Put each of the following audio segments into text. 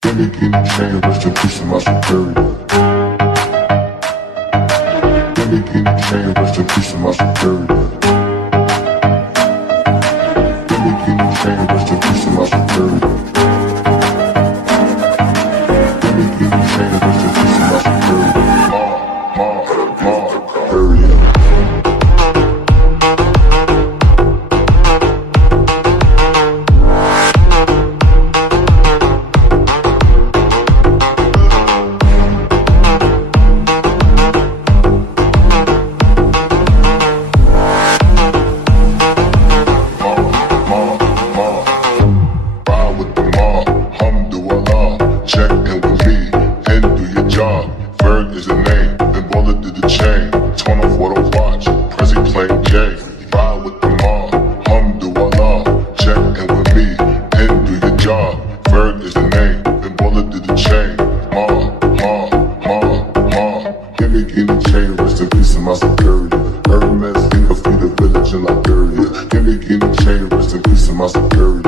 Gimme chain, rest in peace to my superior. Gimme chain, rest in peace to my superior. Gimme chain, rest in peace to my superior. Gimme chain, rest in peace to my superior. Superior. Check in with me and do your job. Ferg is the name, then bullet to the chain. Torn off what I watch, Prezi playing J. Ride with the mob, alhamdulillah. Check in with me and do your job. Ferg is the name, then bullet to the chain. Gimme chain, rest in peace to my superior. Hermes, think of the village in Liberia. Gimme chain, rest in peace to my superior.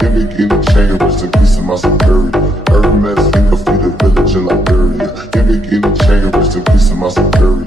Gimme chain, rest in peace to my superior. Hermes, think of the village in Liberia. Gimme chain, rest in peace to my superior.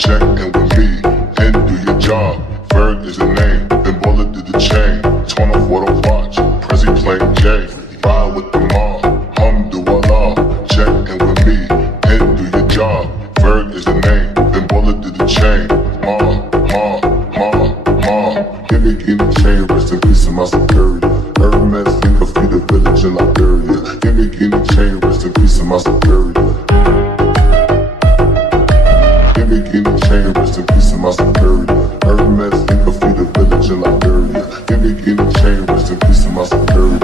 Check in with me and do your job. Ferg is the name, then bullet to the chain. Torn off what I watch, Prezi playing J. Ride with the mob, alhamdulillah. Check in with me and do your job. Ferg is the name, then bullet to the chain. Gimme chain, rest in peace to my superior. Hermes, think of the village in Liberia. Gimme chain, rest in peace to my superior. Gimme chain, rest in peace to my superior. Hermes, think of the village in Liberia. Gimme chain, rest in peace to my superior.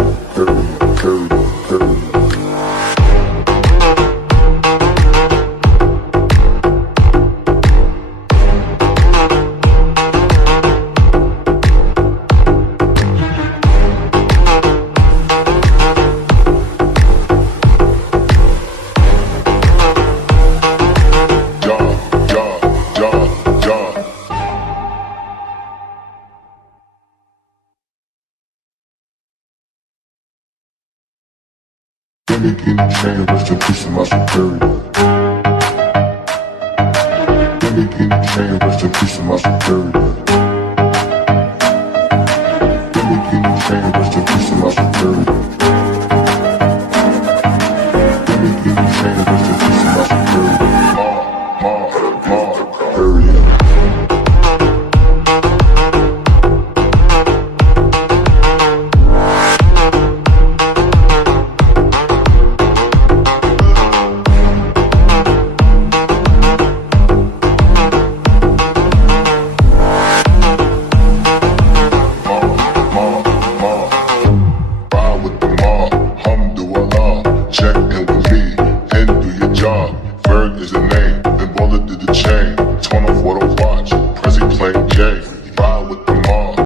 Gimme chain, rest in peace to my superior. Gimme chain, rest in peace to my superior.